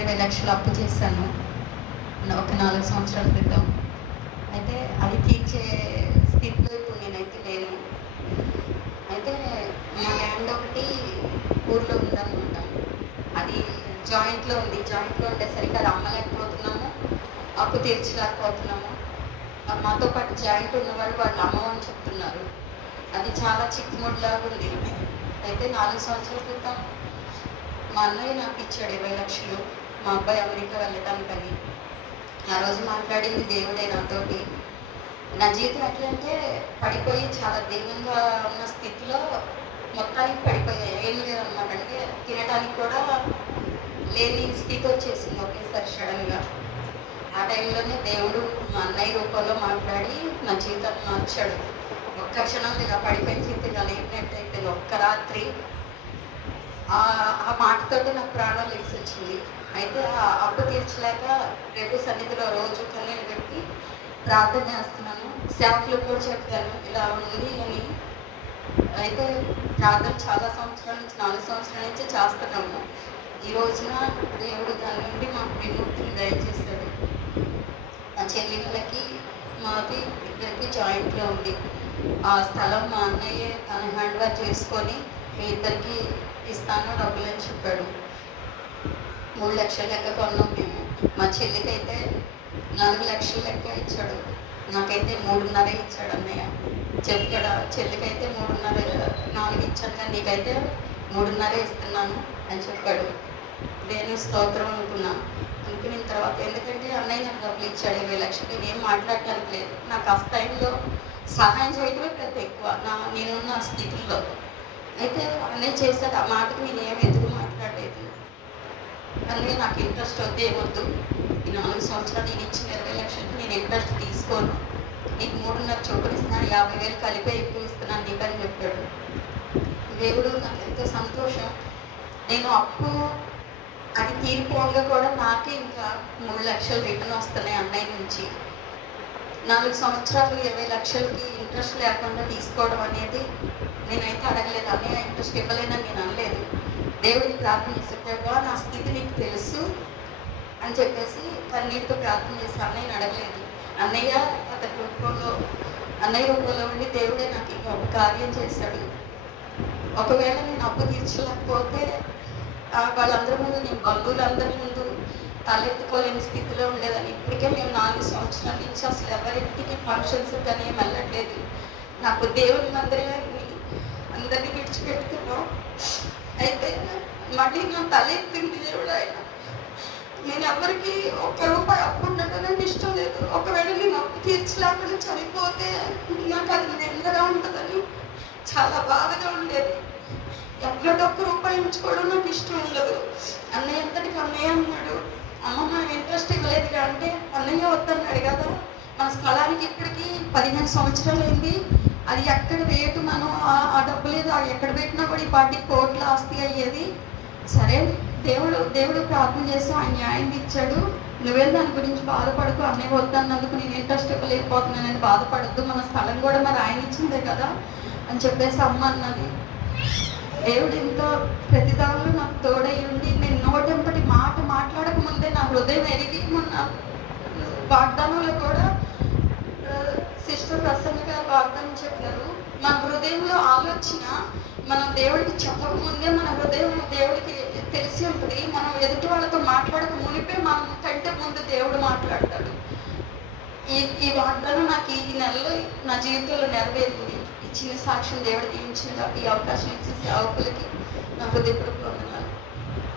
20,00,000 అప్పు చేశాను ఒక 4 సంవత్సరాల క్రితం. అయితే అది తీర్చే స్థితిలో ఇప్పుడు నేనైతే లేను. అయితే మా ల్యాండ్ ఒకటి ఊర్లో ఉందన్నమాట. అది జాయింట్లో ఉంది. జాయింట్లో ఉండేసరికి అది అమ్మలేకపోతున్నాము, అప్పు తీర్చలేకపోతున్నాము. మాతో పాటు జాయింట్ ఉన్నవాళ్ళు వాళ్ళు అమ్మమని చెప్తున్నారు. అది చాలా చిక్కుముడిలాగా ఉంది. అయితే 4 సంవత్సరాల క్రితం మా అన్నయ్య నాకు ఇచ్చాడు 20,00,000 మా అబ్బాయి అమెరికా వెళ్ళటానికని. ఆ రోజు మాట్లాడింది దేవుడే నాతోటి. నా జీవితం ఎట్లంటే పడిపోయి చాలా దీనంగా ఉన్న స్థితిలో మొత్తానికి పడిపోయాయి. ఏం లేదన్నమాట. అంటే తినడానికి కూడా లేని స్థితి వచ్చేసింది ఒకేసారి సడన్గా. ఆ టైంలోనే దేవుడు మా అన్నయ్య రూపంలో మాట్లాడి నా జీవితాన్ని మార్చాడు. ఒక్క క్షణం ఇలా పడిపోయిన స్థితి ఇలా లేపినట్టయితే ఒక్క రాత్రి ఆ మాటతోటి నాకు ప్రాణాలు లేచి వచ్చింది. అయితే ఆ అప్పు తీర్చలేక రేపు సన్నిధిలో రోజు కన్నీళ్ళు పెట్టి ప్రార్థన చేస్తున్నాను. సేవకులకు కూడా చెప్పాను ఇలా ఉంది అని. అయితే ప్రార్థన చాలా సంవత్సరాల నుంచి 4 సంవత్సరాల నుంచి చేస్తున్నాము. ఈ రోజున దేవుడు దాని నుండి మాకు విముక్తిని దయచేశాడు. మా చెల్లెళ్ళకి మాది ఇద్దరికి జాయింట్లో ఉంది. ఆ స్థలం మా అన్నయ్య తన హ్యాండ్ ఓవర్ చేసుకొని మీ ఇద్దరికి ఇస్తాను డబ్బులని చెప్పాడు. 3 లక్షల లెక్క కొన్నాం మేము. మా చెల్లికైతే 4 లక్షల లెక్క ఇచ్చాడు. నాకైతే 3.5 ఇచ్చాడు అన్నయ్య. చెప్పాడు చెల్లికైతే 4 ఇచ్చాను కానీ నీకైతే 3.5 ఇస్తున్నాను అని చెప్పాడు. దేని స్తోత్రం అనుకున్నాను. అనుకున్న తర్వాత ఎందుకంటే అన్నయ్య నాకు డబ్బులు ఇచ్చాడు 20,00,000. నేనేం మాట్లాడటానికి లేదు. నాకు ఆ టైంలో సహాయం చేయడమే పెద్ద ఎక్కువ నేనున్న స్థితిలో. అయితే అన్నయ్య చేశాడు. ఆ మాటకి నేను ఏమి ఎదురు మాట్లాడలేదు. అన్నయ్య నాకు ఇంట్రెస్ట్ వద్దు, ఏమొద్దు, ఈ 4 సంవత్సరాలు నేను ఇచ్చిన 20,00,000 నేను ఇంట్రెస్ట్ తీసుకోను, నీకు 3.5 చొప్పున ఇస్తున్నాను, 50,000 కలిపే ఎక్కువ ఇస్తున్నాను నీకు అని చెప్పాడు. దేవుడు నాకు ఎంతో సంతోషం. నేను అప్పు అది తీరిపోగా కూడా నాకే ఇంకా 3 లక్షలు రిటర్న్ వస్తున్నాయి అన్నయ్య నుంచి. 4 సంవత్సరాలు 20,00,000కి ఇంట్రెస్ట్ లేకుండా తీసుకోవడం అనేది నేనైతే అడగలేదు. అన్నయ్య ఇంట్రెస్ట్ ఇవ్వలేదని నేను అనలేదు. దేవుడిని ప్రార్థన చేసేటప్పుడు నా స్థితి నీకు తెలుసు అని చెప్పేసి కన్నీటితో ప్రార్థన చేసి అన్నయ్యని అడగలేదు. అన్నయ్య అన్నయ్య రూపంలో ఉండి దేవుడే నాకు ఇంకా ఒక కార్యం చేశాడు. ఒకవేళ నేను అప్పు తీర్చలేకపోతే వాళ్ళందరి ముందు, నేను బంధువులందరి ముందు తలెత్తుకోలేని స్థితిలో ఉండేదని. ఇప్పటికే మేము 4 సంవత్సరాల నుంచి అసలు ఎవరింటికి ఫంక్షన్స్ కానీ ఏం వెళ్ళట్లేదు. నాకు దేవుని అందరినీ విడిచిపెట్టుకున్నాం. అయితే మళ్ళీ నా తలెత్తింది దేవుడు ఆయన. నేను ఎవరికి ₹1 అప్పు ఉండటం నాకు ఇష్టం లేదు. ఒకవేళ నేను అప్పు తీర్చలేకుండా చనిపోతే నాకు అది నిందగా ఉంటుందని చాలా బాధగా ఉండేది. ఎక్కడో ₹1 ఉంచుకోవడం నాకు ఇష్టం ఉండదు. అన్నయ్య అంతటికి అన్నయ్య అన్నాడు, అమ్మ మనం ఇంట్రెస్ట్ ఇవ్వలేదు అంటే అన్నయ్య వద్దన్నాడు కదా. మన స్థలానికి ఇప్పటికి 15 సంవత్సరాలు అయింది. అది ఎక్కడ రేటు మనం ఆ డబ్బు లేదు, ఎక్కడ పెట్టినా కూడా ఈ పార్టీకి కోట్ల ఆస్తి అయ్యేది. సరే దేవుడు ప్రార్థన చేసి ఆయన న్యాయం ఇచ్చాడు. నువ్వే దాని గురించి బాధపడకు, అన్నయ్య వద్దన్నందుకు నేను ఇంట్రెస్ట్ ఇవ్వలేకపోతున్నానని బాధపడద్దు, మన స్థలం కూడా మరి ఆయన ఇచ్చిందే కదా అని చెప్పేసి అమ్మ అన్నది. దేవుడు ఇంత ప్రతిదానిలో నాకు తోడై ఉండి నేను నోటెంపటి మాట మాట్లాడక ముందే నా హృదయం ఎరిగి మొన్న వాగ్దానంలో కూడా సిస్టర్ ప్రసన్న గారు వాగ్దానం చెప్పారు. మన హృదయంలో ఆలోచన మనం దేవుడికి చెప్పకముందే మన హృదయం దేవుడికి తెలిసి ఉంటుంది. మనం ఎదుటి వాళ్ళతో మాట్లాడక మునిపే మనం కంటే ముందు దేవుడు మాట్లాడతాడు. ఈ వాగ్దానం నాకు ఈ నెలలో నా జీవితంలో నెరవేరింది. ఈ చిన్న సాక్ష్యం దేవుడు దీవించిన ఈ అవకాశం ఇచ్చి సేవకులకి నా హృదయపూర్వక వందనాలు.